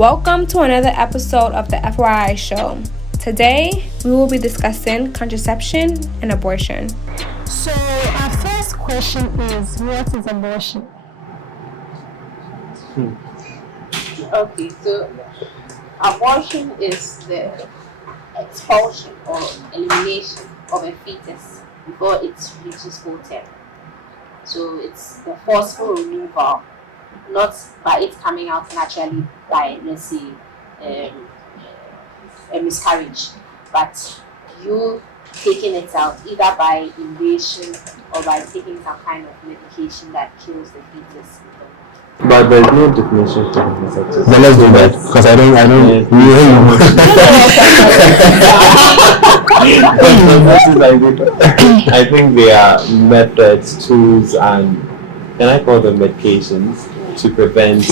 Welcome to another episode of the FYI show. Today, we will be discussing contraception and abortion. So, our first question is, what is abortion? Okay, so abortion is the expulsion or elimination of a fetus before it reaches full term. So it's the forceful removal, not by it coming out naturally by, let's say, a miscarriage, but you taking it out either by invasion or by taking some kind of medication that kills the fetus. But there's no definition for contraception. Then let's do that because I don't I think there are methods, tools, and can I call them medications to prevent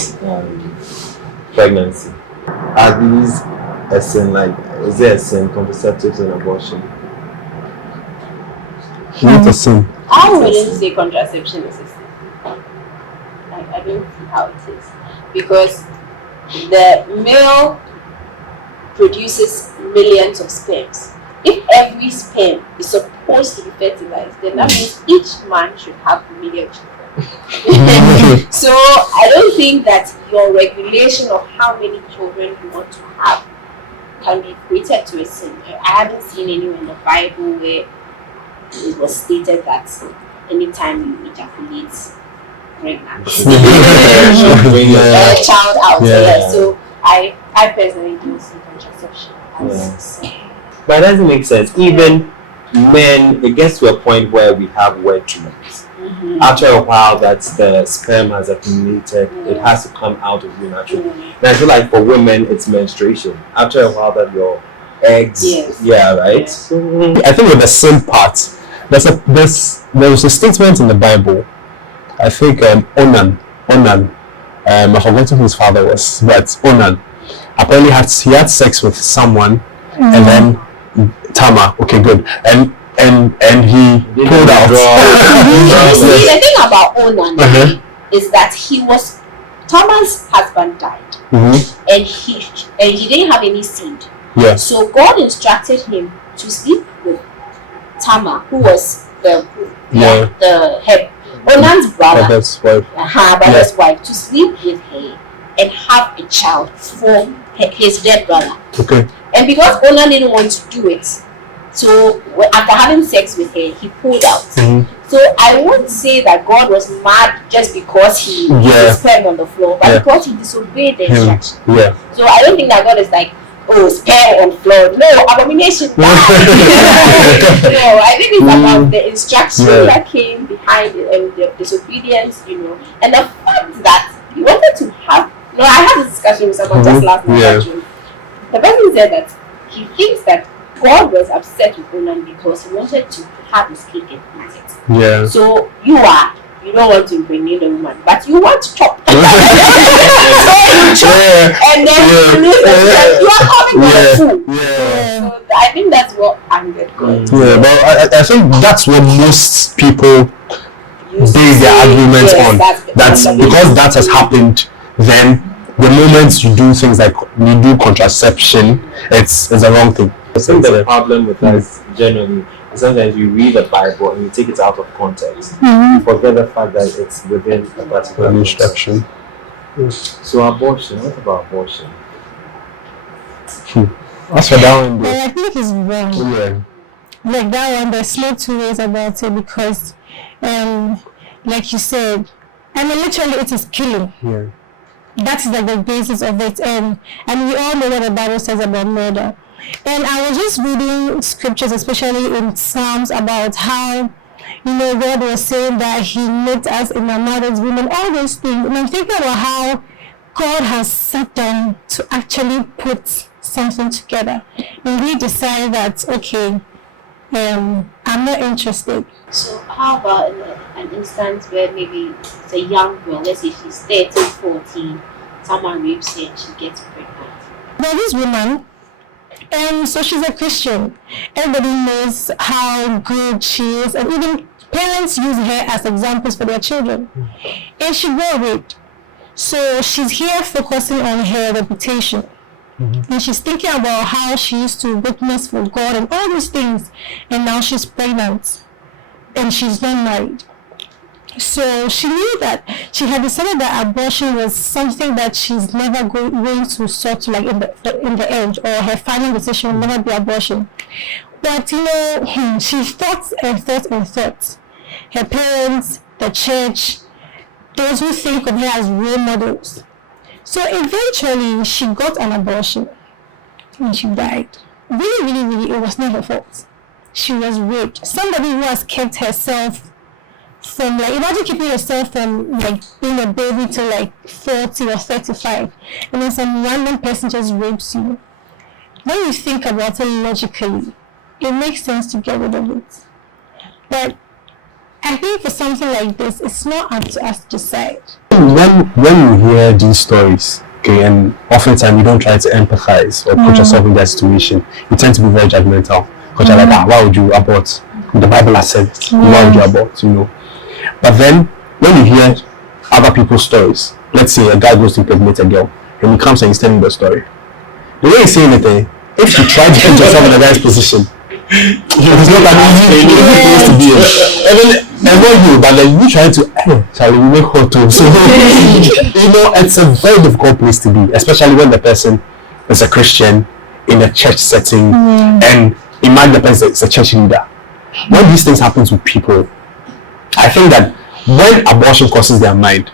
pregnancy. Are these a sin? Is there a sin, contraceptives and abortion? Not a sin. I wouldn't say contraception is a sin. I don't see how it is, because the male produces millions of sperms. If every sperm is supposed to be fertilized, then that means each man should have a million children. So I don't think that your regulation of how many children you want to have can be equated to a sin. I haven't seen anywhere in the Bible where it was stated that anytime you ejaculate, pregnant, a child out. Yeah. So I personally don't see contraception as sin. But it doesn't make sense. Even men, it gets to a point where we have wet dreams. After a while that the sperm has accumulated, it has to come out of you naturally. And I feel like for women, it's menstruation. After a while that your eggs, right? I think with the sin part, there was a statement in the Bible. I think Onan, I forgot who his father was, but Onan apparently he had sex with someone, and then Tamar. Okay, good, and he pulled out. See, the thing about Onan is that Tamar's husband died, and he didn't have any seed. Yeah. So God instructed him to sleep with Tamar, who was the head. Onan's brother's wife, to sleep with her and have a child for his dead brother. Okay. And because Onan didn't want to do it, so after having sex with her, he pulled out. So I won't say that God was mad just because he sperm on the floor, but because he disobeyed the instruction. Yeah. So I don't think that God is like, oh, sperm on floor. No, abomination. No, I think it's about the instruction that came behind it and the disobedience, and the fact that he wanted to have. I had a discussion with someone just last night. Actually, the person said that he thinks that God was upset with Onan because he wanted to have his cake and eat it. Yeah. So you don't want to impregnate the woman, but you want to chop. So you chop, and then you are coming with a fool. So I think that's what angered God. Yeah, but I think that's what most people base their arguments on. That's because that has happened. Then the moment you do things like you do contraception, it's a wrong thing. I think the problem with us generally is sometimes you read the Bible and you take it out of context. You forget the fact that it's within a particular instruction. So abortion, what about abortion? As for that one, Well, I think it's wrong. yeah. Like that one, there's no two ways about it because, like you said, literally it is killing. Yeah. That's like the basis of it, and we all know what the Bible says about murder. And I was just reading scriptures, especially in Psalms, about how, God was saying that He knit us in our mother's womb and all those things. And I'm thinking about how God has sat down to actually put something together. And we decided that, okay, I'm not interested. So how about an instance where maybe it's a young girl, let's say she's 13, 14, someone rapes her and she gets pregnant? There is woman, so she's a Christian. Everybody knows how good she is, and even parents use her as examples for their children. And she got raped. So she's here focusing on her reputation. And she's thinking about how she used to witness for God and all these things. And now she's pregnant. And she's not married. So she knew that she had decided that abortion was something that she's never going to sort to, like, in the end, or her final decision will never be abortion. But she thought and thought and thought. Her parents, the church, those who think of her as role models. So eventually she got an abortion and she died. Really, it was not her fault. She was raped. Somebody who has kept herself from, like, imagine keeping yourself from, like, being a baby to, like, 40 or 35, and then some random person just rapes you. When you think about it logically, it makes sense to get rid of it. But I think for something like this, it's not up to us to decide. When you hear these stories, okay, and oftentimes you don't try to empathize or put yourself in that situation, you tend to be very judgmental. Because you're like, why would you abort? The Bible has said, why would you abort, But then, when you hear other people's stories, let's say a guy goes to impregnate a girl, and he comes and he's telling the story. The way he's saying it, if you try to put yourself in a guy's position, it's not an easy place to be in. And when you try to, shall we make hot too? So, it's a very difficult place to be, especially when the person is a Christian in a church setting, and imagine the person is a church leader. When these things happen to people, I think that when abortion crosses their mind,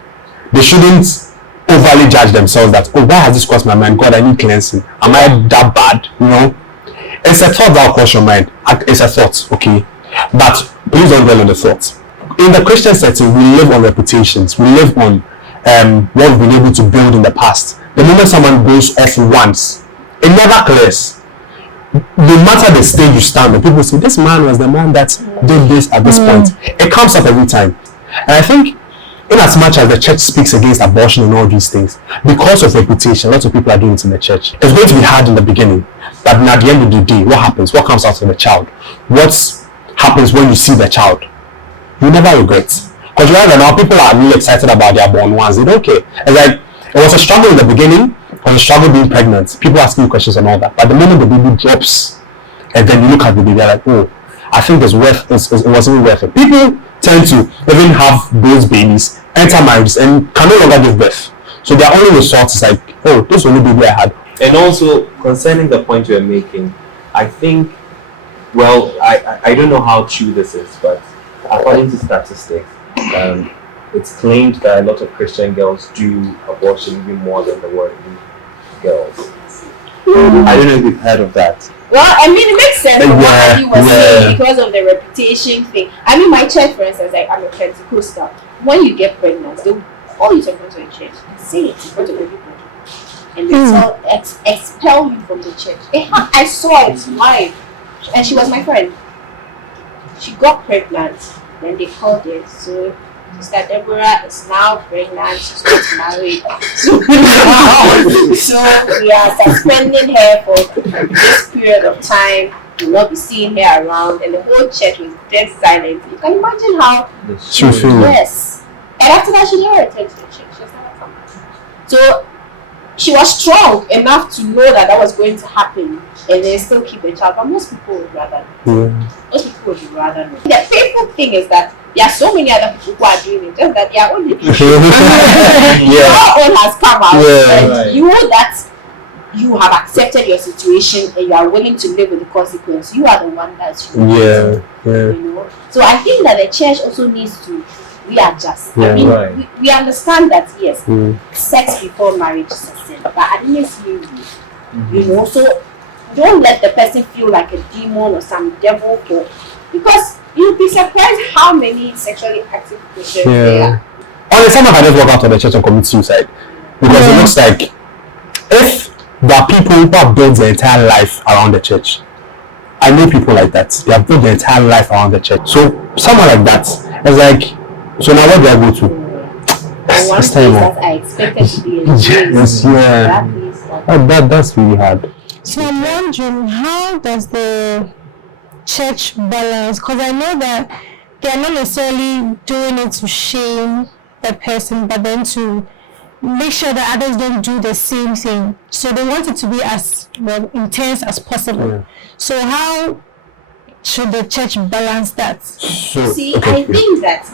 they shouldn't overly judge themselves that, why has this crossed my mind? God, I need cleansing. Am I that bad? It's a thought that will cross your mind. It's a thought, okay? But please don't dwell on the thought. In the Christian setting, we live on reputations. We live on what we've been able to build in the past. The moment someone goes off once, it never clears. No matter the stage you stand on, people say, this man was the man that did this at this point. It comes up every time. And I think, in as much as the church speaks against abortion and all these things, because of reputation, lots of people are doing it in the church. It's going to be hard in the beginning, but at the end of the day, what happens? What comes out of the child? What happens when you see the child? You never regret. Because you know now people are really excited about their born ones. They don't care. It's like, it was a struggle in the beginning. It was a struggle being pregnant. People asking you questions and all that. But the moment the baby drops, and then you look at the baby, you're like, I think it wasn't worth it. People tend to even have those babies, enter marriages, and can no longer give birth. So their only resort is like, this is the only baby I had. And also, concerning the point you're making, I think, I don't know how true this is, but according to statistics, it's claimed that a lot of Christian girls do abortion even more than the working girls. I don't know if you've heard of that. Well, I mean, it makes sense from what he was saying because of the reputation thing. I mean, my church, for instance, like, I'm a Pentecostal. When you get pregnant, they'll call you to go to a church and say it in front of everybody. And they expel you from the church. I saw it live. And she was my friend. She got pregnant. Then they called her. So Sister Deborah is now pregnant. She's not married. So we are suspending her for this period of time. We'll not be seeing her around. And the whole church was dead silent. You can imagine how she feels. Yes. And after that, she never returned to the church. She was never come. So she was strong enough to know that was going to happen, and then still keep the child. But most people would rather. Most people would rather. The painful thing is that there are so many other people who are doing it, just that they are only your own has come out, and you that you have accepted your situation and you are willing to live with the consequence. You are the one that's you know. So I think that the church also needs to readjust. I mean, we understand that yes, sex before marriage is a sin, but at least you know, so don't let the person feel like a demon or some devil, because you'll be surprised how many sexually active Christians there are. Only someone can just walk out of the church and commit suicide, because it looks like if there are people who have built their entire life around the church. I know people like that. They have built their entire life around the church. So someone like that is like, so now where do I go to? One place that I expected to be that's really hard. So I'm wondering, how does the church balance? Because I know that they are not necessarily doing it to shame the person, but then to make sure that others don't do the same thing. So they want it to be as intense as possible. Yeah. So how should the church balance that? So, See, I think that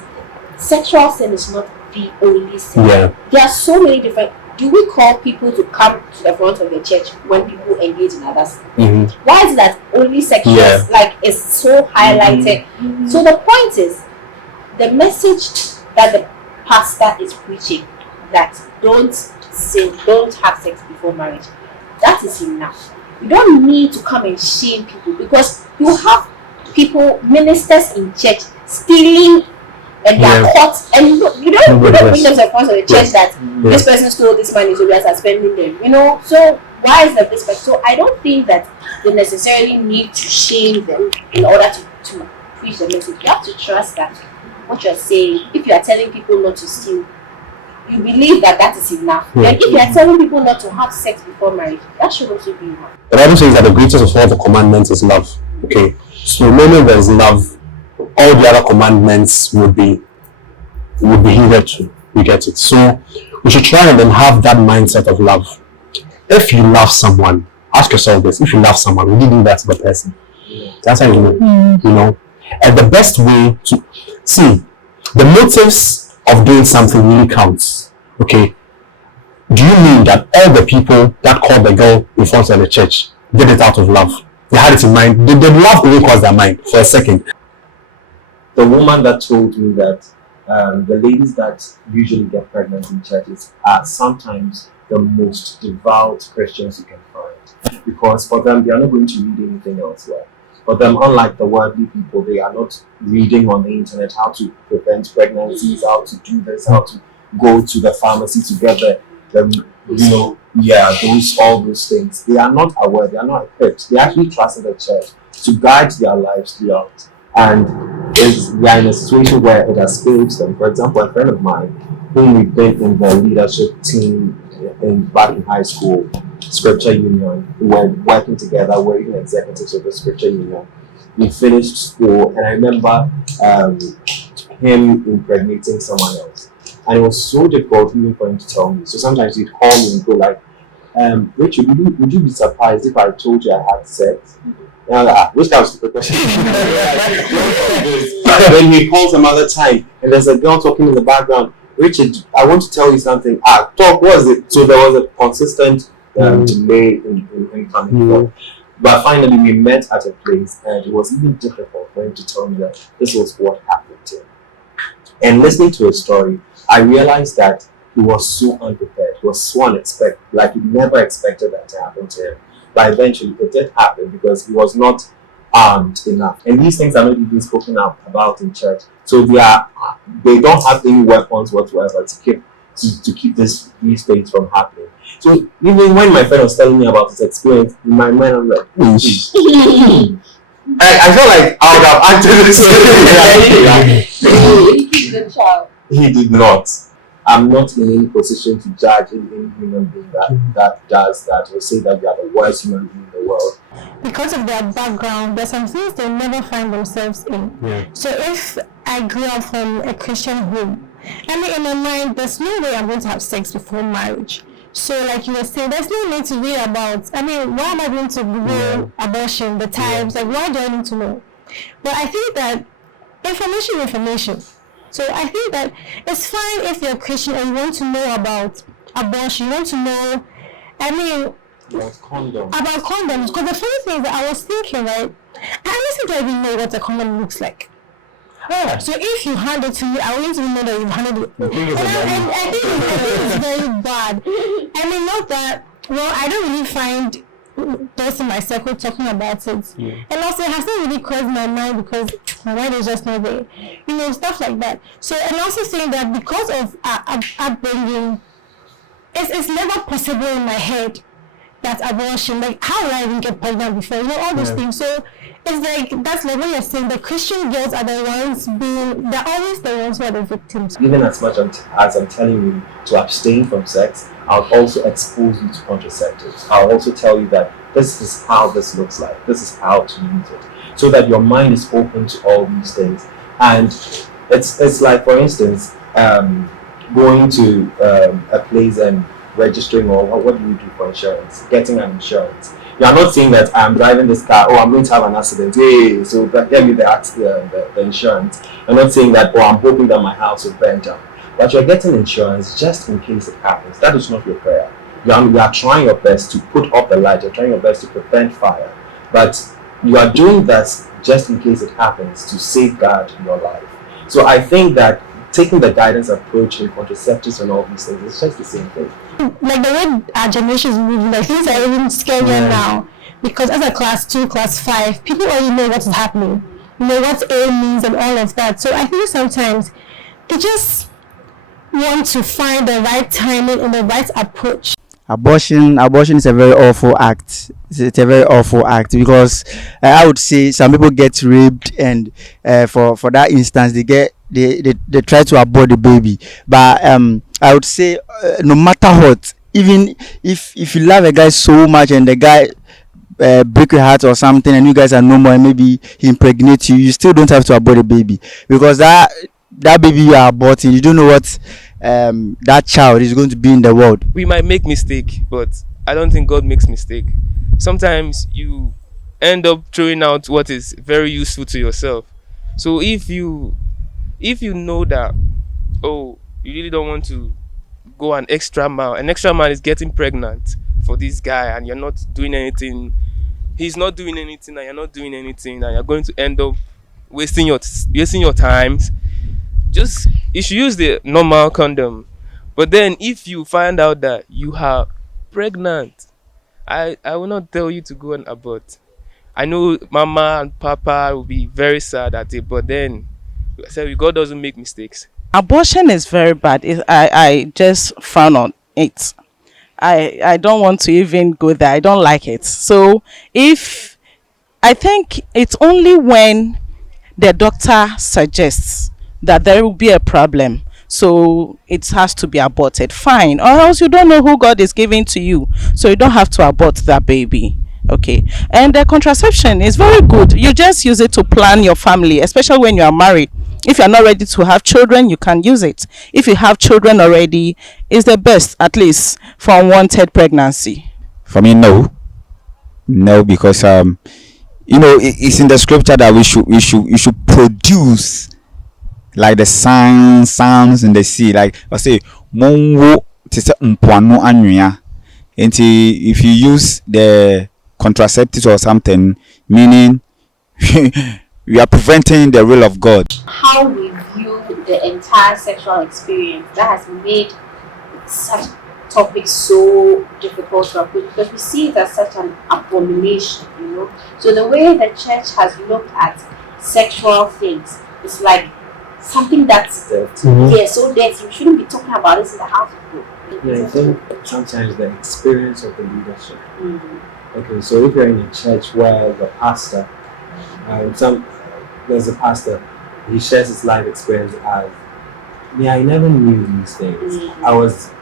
sexual sin is not the only sin. Yeah. There are so many different. Do we call people to come to the front of the church when people engage in others? Mm-hmm. Why is it that only sexual is so highlighted? Mm-hmm. So the point is, the message that the pastor is preaching, that don't sin, don't have sex before marriage, that is enough. You don't need to come and shame people, because you have people, ministers in church, stealing, and they are caught, and you don't bring them to the front of the church that this person stole this money, so we are suspending them. So why is that this person? So I don't think that they necessarily need to shame them in order to preach the message. You have to trust that what you're saying, if you are telling people not to steal, you believe that is enough. Then if you are telling people not to have sex before marriage, that should also be enough. The Bible says that the greatest of all the commandments is love. Okay, so the moment there is love, all the other commandments would be heeded to. You get it? So we should try and then have that mindset of love. If you love someone, ask yourself this: if you love someone, will you do that to the person? That's how you know. You know, and the best way to see the motives of doing something really counts. Okay, do you mean that all the people that called the girl in front of the church did it out of love? They had it in mind. Did love really cross their mind for a second? The woman that told me that the ladies that usually get pregnant in churches are sometimes the most devout Christians you can find, because for them they are not going to read anything elsewhere. For them, unlike the worldly people, they are not reading on the internet how to prevent pregnancies, how to do this, how to go to the pharmacy to get all those things. They are not aware, they are not equipped. They actually trust in the church to guide their lives throughout. And they are in a situation where it has failed them. For example, a friend of mine, whom we've been in the leadership team back in high school, Scripture Union, we were working together, we're even executives of the Scripture Union. We finished school, and I remember him impregnating someone else. And it was so difficult even for him to tell me. So sometimes he'd call me and go like, Richard, would you be surprised if I told you I had sex? And I'm like, which kind of stupid question? Then he calls some other time, and there's a girl talking in the background. Richard, I want to tell you something. Talk, what is it? So there was a consistent delay in him coming forth. But finally, we met at a place, and it was even difficult for him to tell me that this was what happened to him. And listening to his story, I realized that he was so unprepared. He was so unexpected. Like, he never expected that to happen to him. But eventually, it did happen because he was not armed enough. And these things are not even spoken about in church. So they don't have any weapons whatsoever to keep these things from happening. So even when my friend was telling me about his experience, in my mind I was like, I felt like I would have acted He did not. I'm not in any position to judge any human being that does that or say that they are the worst human being in the world. Because of their background, there's some things they never find themselves in. Yeah. So if I grew up from a Christian home, I mean, in my mind, there's no way I'm going to have sex before marriage. So like you were saying, there's no need to read about, I mean, why am I going to Google abortion, the types, like why do I need to know? But I think that information. So I think that it's fine if you're a Christian and you want to know about abortion, you want to know, about condoms. Because the funny thing is that I was thinking, right, I honestly don't even know what a condom looks like. Yeah. So if you hand it to me, I wouldn't even know that you've handed it. And I think it's very bad. I mean, not that, well, I don't really find those in my circle talking about it. Yeah. And also, it has not really crossed my mind because my mind is just not there. You know, stuff like that. So, and also saying that because of upbringing, it's never possible in my head that abortion, like, how will I even get pregnant before? You know, all those things. So, it's like, that's like what you're saying, the Christian girls are the ones they're always the ones who are the victims. Even as much as I'm telling you to abstain from sex, I'll also expose you to contraceptives. I'll also tell you that this is how this looks like. This is how to use it. So that your mind is open to all these things. And it's like, for instance, going to a place and registering, or what do you do for insurance? Getting an insurance. You are not saying that I'm driving this car, oh, I'm going to have an accident, hey, so get me the insurance. I'm not saying that, oh, I'm hoping that my house will burn down. But you're getting insurance just in case it happens. That is not your prayer. You are trying your best to put up the light, you're trying your best to prevent fire. But you are doing that just in case it happens, to safeguard your life. So I think that taking the guidance approach in contraceptives and all these things, it's just the same thing. Like the way our generation is moving, like things are even scarier now. Because as a class 2, class 5, people already know what's happening. You know what A means and all of that. So I think sometimes they just want to find the right timing and the right approach. Abortion is a very awful act. It's a very awful act because I would say some people get raped, and for that instance they try to abort the baby. But I would say no matter what, even if you love a guy so much and the guy break your heart or something, and you guys are no more, and maybe he impregnates you, you still don't have to abort the baby, because that baby you are aborting, you don't know what that child is going to be in the world. We might make mistake, but I don't think God makes mistake. Sometimes you end up throwing out what is very useful to yourself. So if you know that, oh, you really don't want to go an extra mile is getting pregnant for this guy, and you're not doing anything, he's not doing anything, and you're not doing anything, and you're going to end up wasting your times, just you should use the normal condom. But then if you find out that you are pregnant, I will not tell you to go and abort. I know mama and papa will be very sad at it, but then God doesn't make mistakes. Abortion is very bad. I just found on it. I don't want to even go there. I don't like it. So I think it's only when the doctor suggests that there will be a problem, so it has to be aborted, fine, or else you don't know who God is giving to you, so you don't have to abort that baby. Okay. And the contraception is very good. You just use it to plan your family, especially when you are married. If you're not ready to have children, you can use it. If you have children already, it's the best, at least for unwanted pregnancy. For me, no, because it's in the scripture that we should produce like the sounds in the sea. Like I say, monwo tise mpoano anwea. And if you use the contraceptives or something, meaning we are preventing the will of God. How we view the entire sexual experience, that has made such topics so difficult to approach, because we see it as such an abomination, So the way the church has looked at sexual things, it's like something that's so dirty. You shouldn't be talking about this in the house of God. Yeah, I think sometimes the experience of the leadership. Okay, so if you're in a church where the pastor, there's a pastor, he shares his life experience as, I never knew these things. I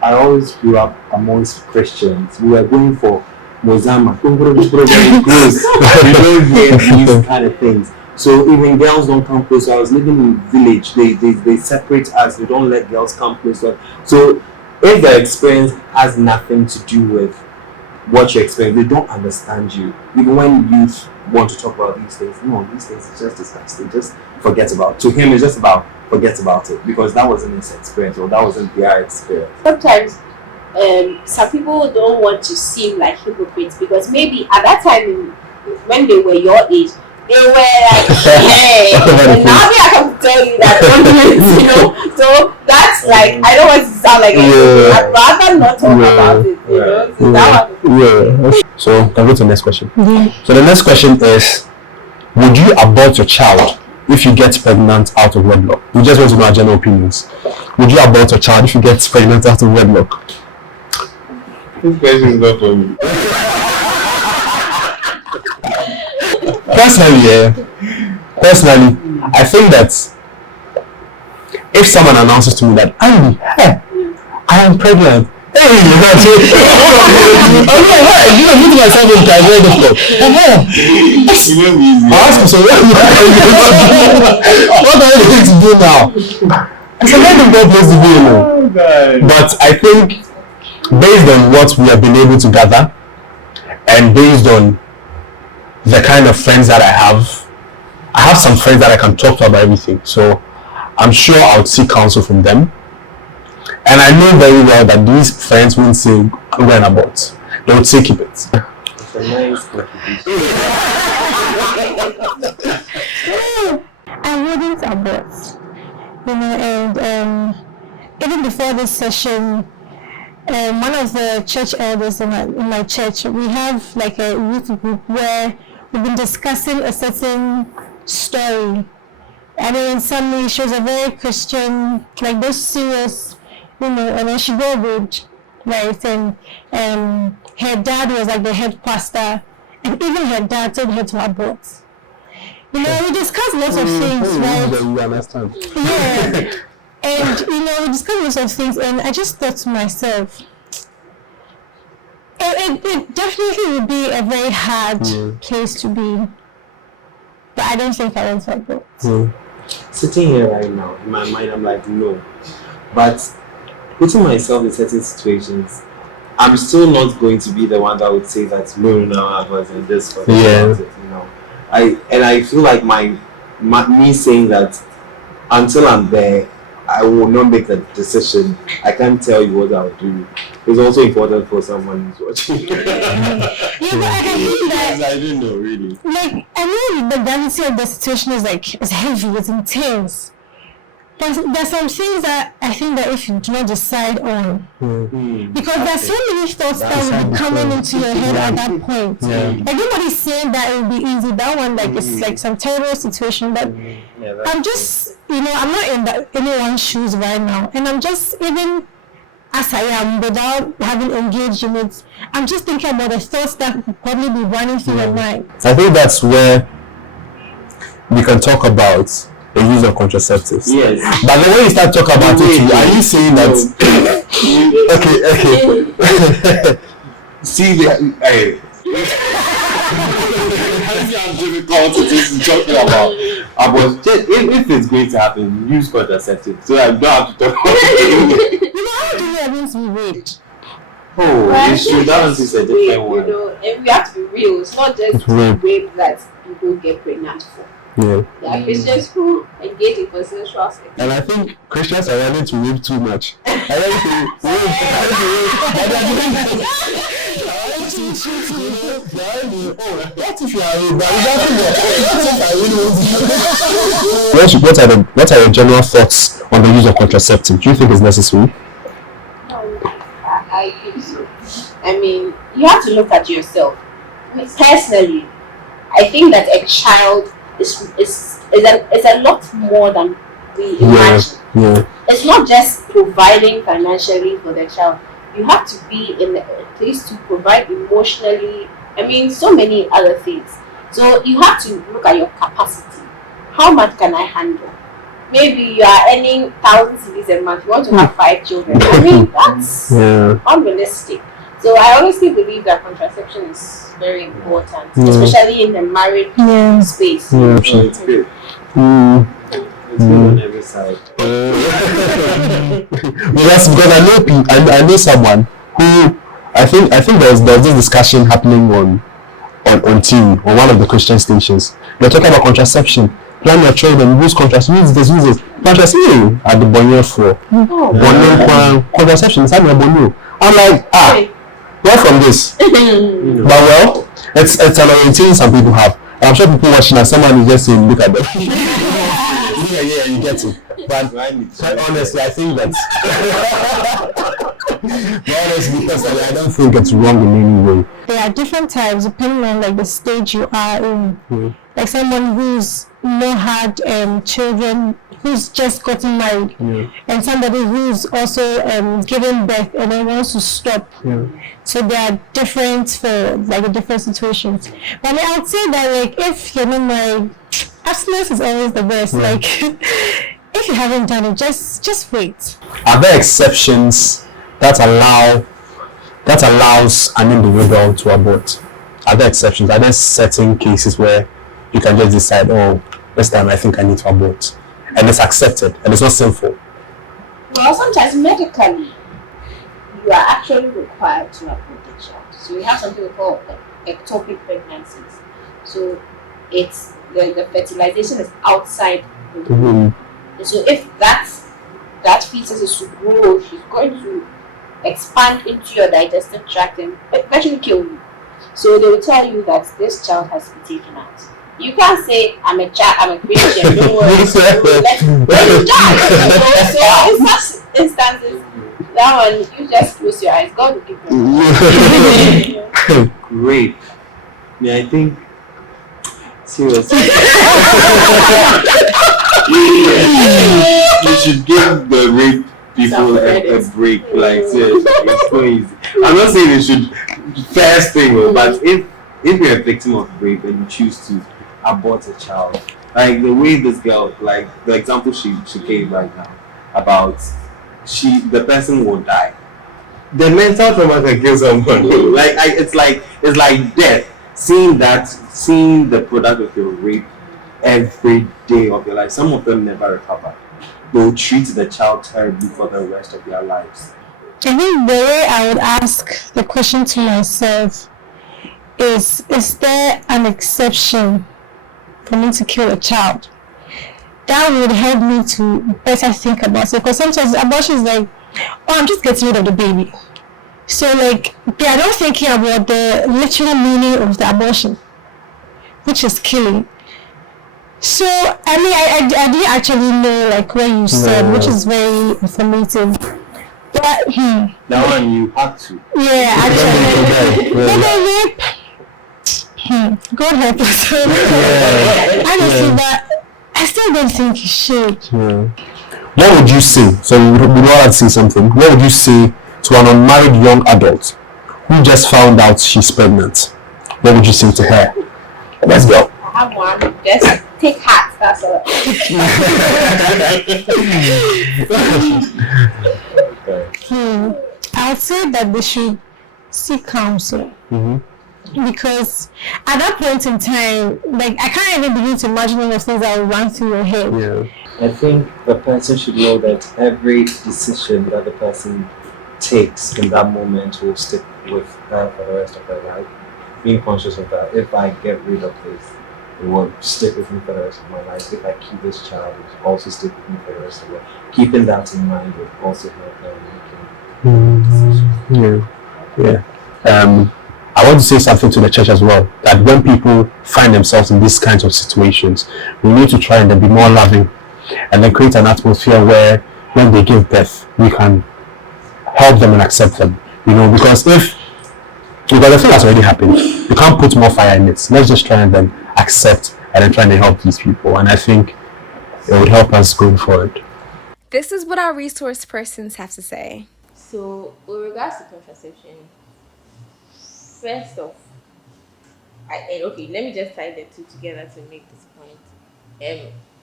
always grew up amongst Christians. We were going for Mozambique. We don't hear these kind of things. So even girls don't come close. So I was living in a village. They separate us. They don't let girls come close. So if the experience has nothing to do with what you experience, they don't understand you. Even when youth want to talk about these things, these things is just disgusting. Just forget about it. To him, it's just about forget about it, because that wasn't his experience, or that wasn't their experience. Sometimes some people don't want to seem like hypocrites, because maybe at that time when they were your age, they were like, hey, and now I come to tell you that so that's like, I don't want to sound like anything. I'd rather not talk about it, So can we go to the next question? So the next question is, would you abort your child if you get pregnant out of wedlock? We just want to know our general opinions. Would you abort your child if you get pregnant out of wedlock? This question is not for me. Personally, I think that if someone announces to me that I am pregnant, what are you going to do now? I said, let them get WaisTv, you know. But I think, based on what we have been able to gather, and based on the kind of friends that I have some friends that I can talk to about everything. So I'm sure I would seek counsel from them. And I know very well that these friends won't say go and abort. They would say keep it. It's a nice contribution. I wouldn't abort. You know, and even before this session, one of the church elders in my church, we have like a youth group where we've been discussing a certain story. I mean, suddenly she was a very Christian, like those serious, you know, and then she got raped, right? And her dad was like the head pastor, and even her dad told her to abort. You know, we discussed lots of things, right? You understand? Yeah. And, you know, we discussed lots of things, and I just thought to myself, it definitely would be a very hard place to be. But I don't think I want to abort. Sitting here right now, in my mind, I'm like, no. But putting myself in certain situations, I'm still not going to be the one that would say that no, I was in this for you know. I feel like me saying that until I'm there, I will not make a decision. I can't tell you what I'll do. It's also important for someone who's watching. Yeah, but I think that I don't know really. like I know the gravity of the situation is heavy, it's intense. But there's some things that I think that if you do not decide on, because there's so many thoughts that will be coming into your head at that point. Everybody's saying that it will be easy. That one, it's like some terrible situation. But I'm just, you know, I'm not in anyone's shoes right now, and I'm just, even as I am, without having engaged in it, I'm just thinking about the thoughts that could probably be running through your mind. I think that's where we can talk about the use of contraceptives. Yes. But then when you start talking about it, are you saying that? Okay. See, I'm difficult to talking about. If it's going to happen, use contraceptives. So I don't have to talk about it. You know, how do you ever be raped? Oh, it's true. That one is a different one. You know, and we have to be real. It's not just rape that people get pregnant for. Yeah. There are Christians who engage in consensual sex. And I think Christians are ready to rape too much. I What are your general thoughts on the use of contraceptives? Do you think it's necessary? I think so. I mean, you have to look at yourself. Personally, I think that a child is a lot more than we imagine. It's not just providing financially for the child. You have to be in a place to provide emotionally. I mean, so many other things. So you have to look at your capacity. How much can I handle? Maybe you are earning 1,000 cedis a month. You want to have 5 children. I mean, that's unrealistic. So I honestly believe that contraception is very important, especially in the marriage space. It's good. It's good on every side. Yes, because I know someone who I think there's this discussion happening on TV, on one of the Christian stations. They're talking about contraception. Plan your children, use contraception, use this. Contraception at the Bonnier for contraception. I'm like, where from this? But well, it's an orientation some people have. I'm sure people watching and someone is just saying, look at them. yeah, you get it. But quite honestly, I think that's because I don't think it's wrong in any way. There are different types depending on the stage you are in. Like someone who's not had children, who's just gotten married, and somebody who's also giving birth and then wants to stop. So they are different for the different situations. But I would say that if you're not married, abstinence is always the best. If you haven't done it, just wait. Are there exceptions that allows an individual to abort? Are there exceptions? Are there certain cases where you can just decide, oh, this time I think I need to abort, and it's accepted and it's not sinful? Well, sometimes medically, you are actually required to abort the child. So we have something we call ectopic pregnancies. So it's the fertilization is outside the womb. And so if that fetus is to grow, she's going to expand into your digestive tract and eventually kill you. So they will tell you that this child has to be taken out. You can't say, I'm a Christian, don't worry, so let you die. So in such instances, that one, you just close your eyes. God will give you. Great. Yeah, I think, seriously. You should give the rape people a break. Like, seriously, it's so easy. I'm not saying you should first thing, but if you're a victim of rape and you choose to abort a child, like the way this girl, like the example she gave right now about the person will die. The mental trauma can kill someone. It's like death. Seeing the product of your rape every day of your life. Some of them never recover. They'll treat the child terribly for the rest of their lives. I think the way I would ask the question to myself is there an exception for me to kill a child? That would help me to better think about it, because sometimes abortion is like, oh, I'm just getting rid of the baby. So like, they are not thinking about the literal meaning of the abortion, which is killing. So I mean, I didn't actually know like what you said, which is very informative. But that one you have to. Yeah, actually. But the rape, God help us. Honestly, but I still don't think you should. What would you say? So we want to say something. What would you say to an unmarried young adult who just found out she's pregnant? What would you say to her? Let's go. I have one. Just take heart. That's all. I'll say that they should seek counsel. Because at that point in time, like, I can't even begin to imagine all the things that will run through your head. I think the person should know that every decision that the person takes in that moment will stick with her for the rest of her life. Being conscious of that. If I get rid of this, it will stick with me for the rest of my life. If I keep this child, it will also stick with me for the rest of my life. Keeping that in mind will also help them making decisions. I want to say something to the church as well, that when people find themselves in these kinds of situations, we need to try and be more loving and then create an atmosphere where when they give birth, we can help them and accept them. Because the thing has already happened, you can't put more fire in it. Let's just try and then accept and then try and help these people. And I think it would help us going forward. This is what our resource persons have to say. So, with regards to contraception, first off, let me just tie the two together to make this point.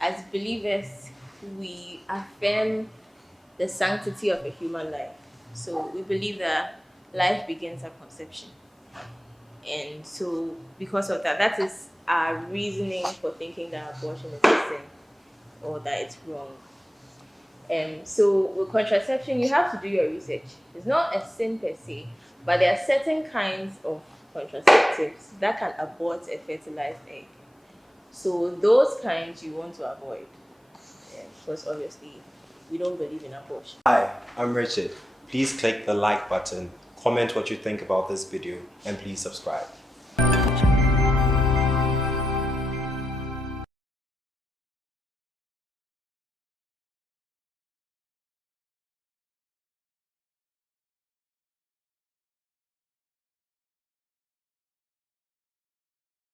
As believers, we affirm the sanctity of a human life. So we believe that life begins at conception. And so because of that, that is our reasoning for thinking that abortion is a sin or that it's wrong. So with contraception, you have to do your research. It's not a sin per se, but there are certain kinds of contraceptives that can abort a fertilized egg. So those kinds you want to avoid, because obviously we don't believe in abortion. Hi, I'm Richard. Please click the like button, comment what you think about this video, and please subscribe.